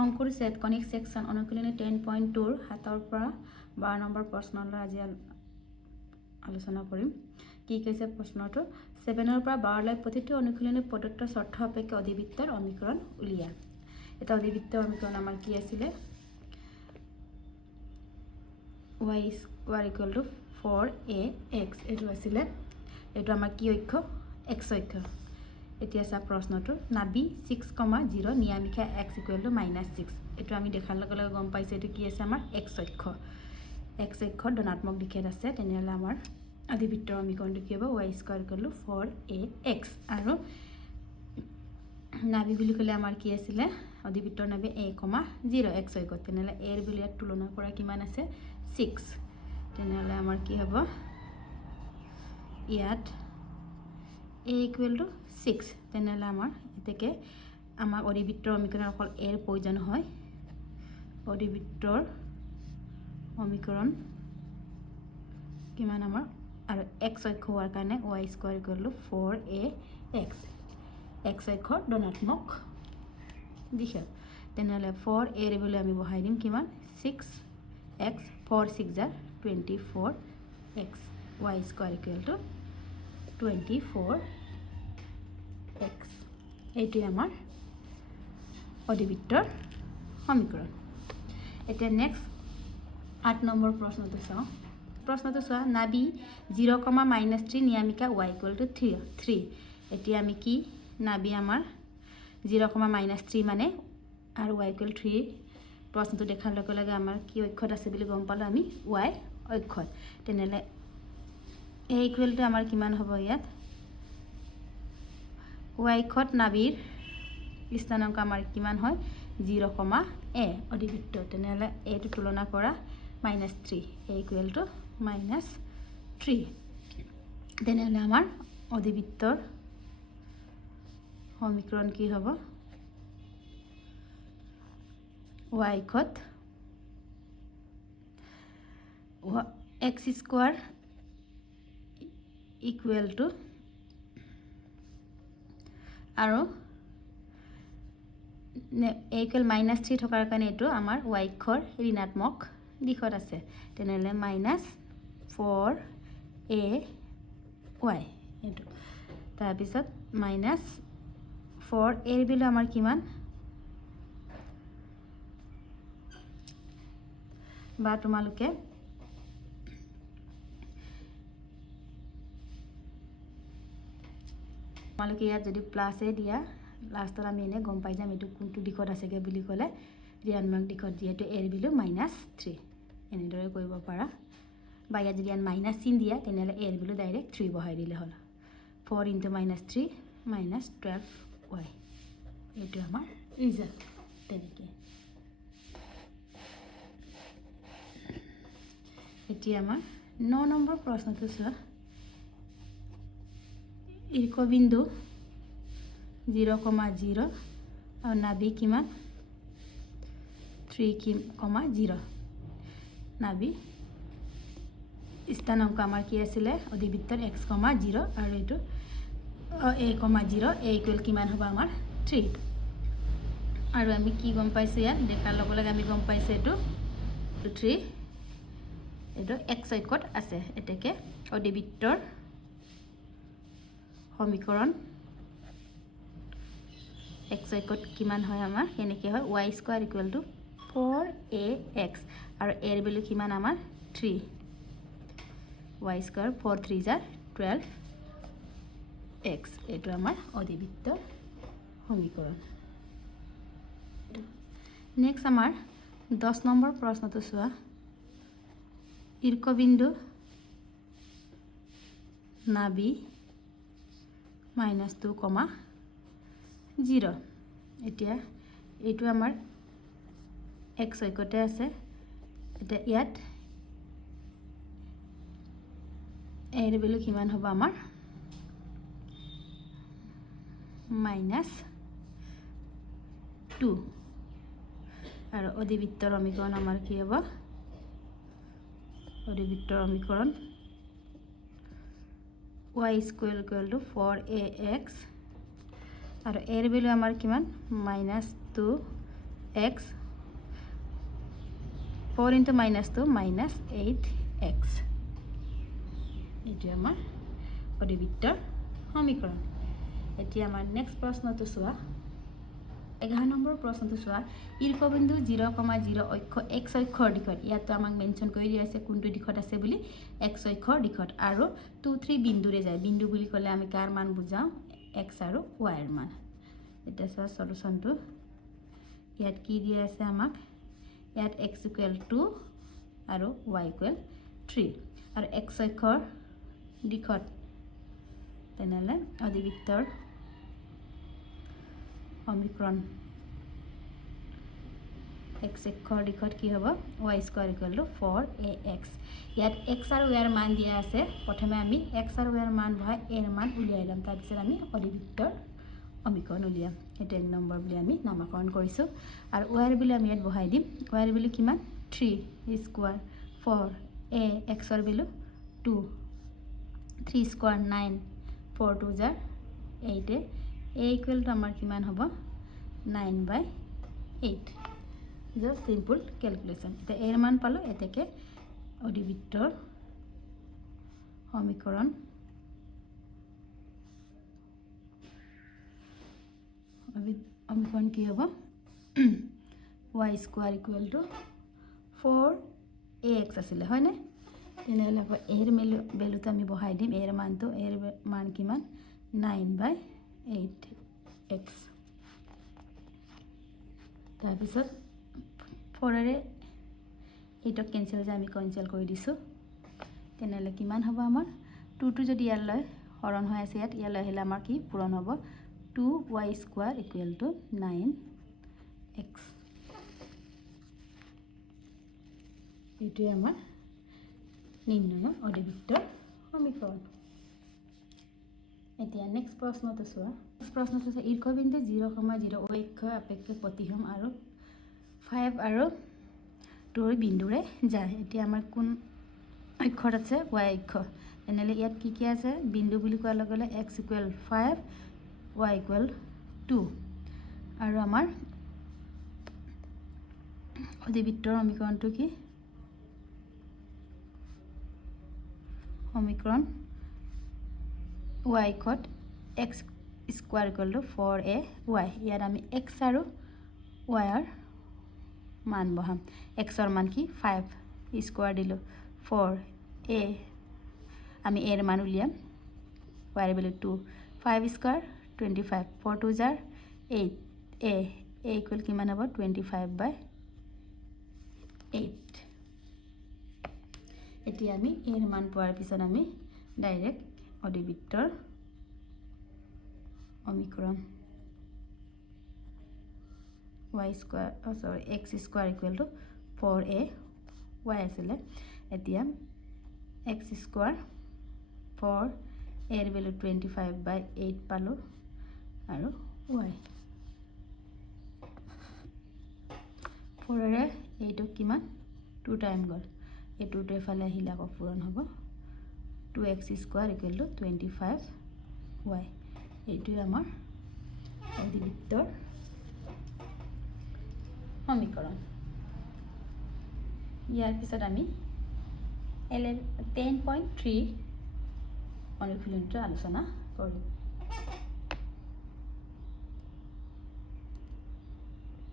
শংকুৰ set কনিক section অনুশীলনী 10.2 7 পৰা 12 নম্বৰ প্ৰশ্নলৈ আজি আলোচনা কৰিম কি কৈছে প্ৰশ্নটো 7 পৰা 12 লৈ প্ৰতিটো অনুশীলনী প্ৰদত্ত শৰ্ত সাপেক্ষে অধিবৃত্তৰ সমীকৰণ উলিয়া এটা অধিবৃত্তৰ সমীকৰণ আমাৰ কি আছিল y = 4ax এটো আছিল এটো আমাৰ কি অক্ষ x অক্ষ এতিয়া সা প্ৰশ্নটো নাবি 6,0 নিয়ামিকা x = -6 এটো আমি দেখাৰ লগে লগে গম পাইছে এটো কি আছে আমাৰ x অক্ষ ধনাত্মক দিশত আছে তেনেহলে আমাৰ অধিবৃত্তৰ সমীকৰণটো কি হ'ব y = 4ax আৰু নাবি বুলি কলে আমাৰ কি আছিল অধিবৃত্তৰ নাবি a,0 x অক্ষ তেনেহলে a এৰ বুলি তুলনা কৰা কিমান আছে 6 তেনেহলে আমাৰ কি হ'ব ইয়াত a = 6 তেনেহলে আমাৰ এতেকে আমাৰ অধিবৃত্তৰ সমীকৰণ অকল a এৰ প্ৰয়োজন হয় অধিবৃত্তৰ সমীকৰণ কিমান আমাৰ আৰু x অক্ষ হোৱাৰ কাৰণে y = 4ax x অক্ষৰ ধনাত্মক দিশত তেনেহলে 4a এর বুলি আমি বহাই দিম কিমান 6x 4 6 24x y = 24x এইটো আমাৰ অধিবৃত্তৰ সমীকৰণ এতিয়া নেক্সট 8 নম্বৰ প্ৰশ্নটো চাও প্ৰশ্নটো চোৱা নাবি 0,-3 নিয়ামিকা y = 3 এতিয়া আমি কি নাবি আমাৰ 0,-3 মানে আৰু y = 3 প্ৰশ্নটো দেখাৰ লগে লগে আমাৰ কি অক্ষত আছে বুলি গম পালো আমি y অক্ষত তেনেহলে a = আমাৰ কিমান হ'ব ইয়াত y অক্ষত নাবিৰ স্থানাংক আমাৰ কিমান হয় 0,a অধিবৃত্ত তেনেহলে a টো তুলনা কৰা -3 a = -3 তেনেহলে আমাৰ অধিবৃত্তৰ সমীকৰণ কি হ'ব y অক্ষত x² = আৰু a = -3 থকাৰ কাৰণে এটো আমাৰ y অক্ষৰ ঋণাত্মক দিশত আছে তেনেহলে -4ay এটো তাৰ পিছত -4a এৰ বিলো আমাৰ কিমান বা তোমালোকে ইয়াত যদি প্লাসে দিয়া লাষ্টত আমি এনে গম পাই যাম এটো কোনটো দিশত আছেগে বুলি কলে ঋণাত্মক দিশত যেটো এর বিলো -3 এনেদৰে কৰিব পাৰা বা ইয়াত যদি মাইনাস চিন দিয়া তেনেহলে এৰ বিলো ডাইৰেক্ট 3 বহাই দিলে হল 4 * -3 -12y এটো আমাৰ ৰিজাল্ট তেনেকে এতিয়া আমাৰ 9 নম্বৰ প্ৰশ্নটো চোৱা ইকবিন্দু 0,0 আৰু নাবি কিমান 3,0 নাবি স্থানাংক আমাৰ কি আছিল অধিবৃত্তৰ x,0 আৰু এটো a,0 a = কিমান হ'ব আমাৰ 3 আৰু আমি কি গম পাইছো ইয়াত দেখাৰ লগে লগে আমি গম পাইছো এটো 3 এটো x অক্ষত আছে এতেকে অধিবৃত্তৰ সমীকৰণ x অক্ষত কিমান হয় আমাৰ কেনেকে হয় y = 4ax আৰু a এৰ ভ্যালু কিমান আমাৰ 3 y * 4 3 12x এটো আমাৰ অধিবৃত্তৰ সমীকৰণ নেক্সট আমাৰ 10 নম্বৰ প্ৰশ্নটো চোৱা ইকবিন্দু নাবি -2,0 এতিয়া এটো আমাৰ x অক্ষতে আছে এটা ইয়াত এৰ ভ্যালু কিমান হ'ব আমাৰ -2 আৰু অধিবৃত্তৰ সমীকৰণ আমাৰ কি হ'ব অধিবৃত্তৰ সমীকৰণ y = 4ax আৰু এৰ ভ্যালু আমাৰ কিমান -2 x 4 into minus 2 minus 8x এইটো আমাৰ অধিবৃত্তৰ সমীকৰণ এতিয়া আমাৰ নেক্সট প্ৰশ্নটো চোৱা 11 নম্বৰ প্ৰশ্নটো চোৱা ঈৰ্ষবিন্দু 0,0 অক্ষ x অক্ষৰ দিশত ইয়াতো আমাক মেনশন কৰি দিয়া আছে কোনটো দিশত আছে বুলি x অক্ষৰ দিশত আৰু 2 3 বিন্দুৰে যায় বিন্দু বুলি ক'লে আমি কাৰ মান বুজাও x আৰু y এৰ মান এটা চোৱা সলিউশনটো ইয়াত কি দিয়া আছে আমাক ইয়াত x = 2 আৰু y = 3 আৰু x অক্ষৰ দিশত তেনেলে অধিবৃত্তৰ সমীকৰণ x অক্ষৰ দিশত কি হ'ব y ² = 4ax ইয়াত x আৰু y এৰ মান দিয়া আছে প্ৰথমে আমি x আৰু y এৰ মান বহাই এৰ মান উলিয়াই লম তাৰ পিছত আমি অধিবৃত্তৰ সমীকৰণ উলিয়াম এটা 1 নম্বৰ বুলি আমি নামকৰণ কৰিছো আৰু y এর বিলু আমি ইয়াত বহাই দিম y এর বিলু কিমান 3 স্কয়ার 4 a x এর বিলু 2 3 স্কয়ার 9 4 2 * 8 a = আমাৰ কিমান হ'ব 9/8 just simple calculation এটা এৰ মান পালো এটাকে অধিবৃত্তৰ সমীকৰণ সমীকৰণ কি হ'ব y ² = 4ax আছিল হয় না তেনেহলে এর ভ্যালুটো আমি বহাই দিম এর মানটো এর মান কিমান 9/8x তাৰপিছত 4 এৰে এইটো কেনসেল যে আমি কেনসেল কৰি দিছো তেনেহলে কিমান হ'ব আমাৰ 2 টো যদি ইয়ালৈ হৰণ হৈ আছে ইয়ালৈ আহিলে আমাৰ কি পূৰণ হ'ব 2y² = 9x এইটো আমাৰ নিম্ন অধিবৃত্তৰ সমীকৰণ এতিয়া নেক্সট প্ৰশ্নটো চোৱা ঈৰ্ষবিন্দু 0,0 অক্ষ আপেক্ষিক প্ৰতিসম আৰু 5 আৰু 2 বিন্দুৰে যায় এতিয়া আমাৰ কোন অক্ষত আছে y অক্ষ এনেলে ইয়াত কি কি আছে বিন্দু বুলি কোৱাৰ লগে লগে x = 5 y = 2 আৰু আমাৰ অধিবৃত্তৰ সমীকৰণটো কি সমীকৰণ y অক্ষত x ² = 4ay ইয়াত আমি x আৰু y এর মান বহাম x এর মান কি 5 স্কয়ার দিলো 4a আমি এর মান উলিয়াম y এর ভ্যালু 2 5 স্কয়ার 25 4 2 * 8 a = কিমান হ'ব 25/8 এতিয়া আমি এর মান পোৱাৰ পিছত আমি ডাইৰেক্ট অধিবৃত্তৰ সমীকৰণ x ² = 4a y আছিল এতিয়া x ² 4 এর ভ্যালু 25/8 পালো আৰু y 4 এৰে এইটো কিমান 2 টাইম গল এই 2 টো এফালে আহিলে আকৌ পূৰণ হ'ব 2x² = 25y এইটো আমাৰ অধিবৃত্তৰ সমীকৰণ ইয়াৰ পিছত আমি 10.3 অনুশীলনটো আলোচনা কৰিম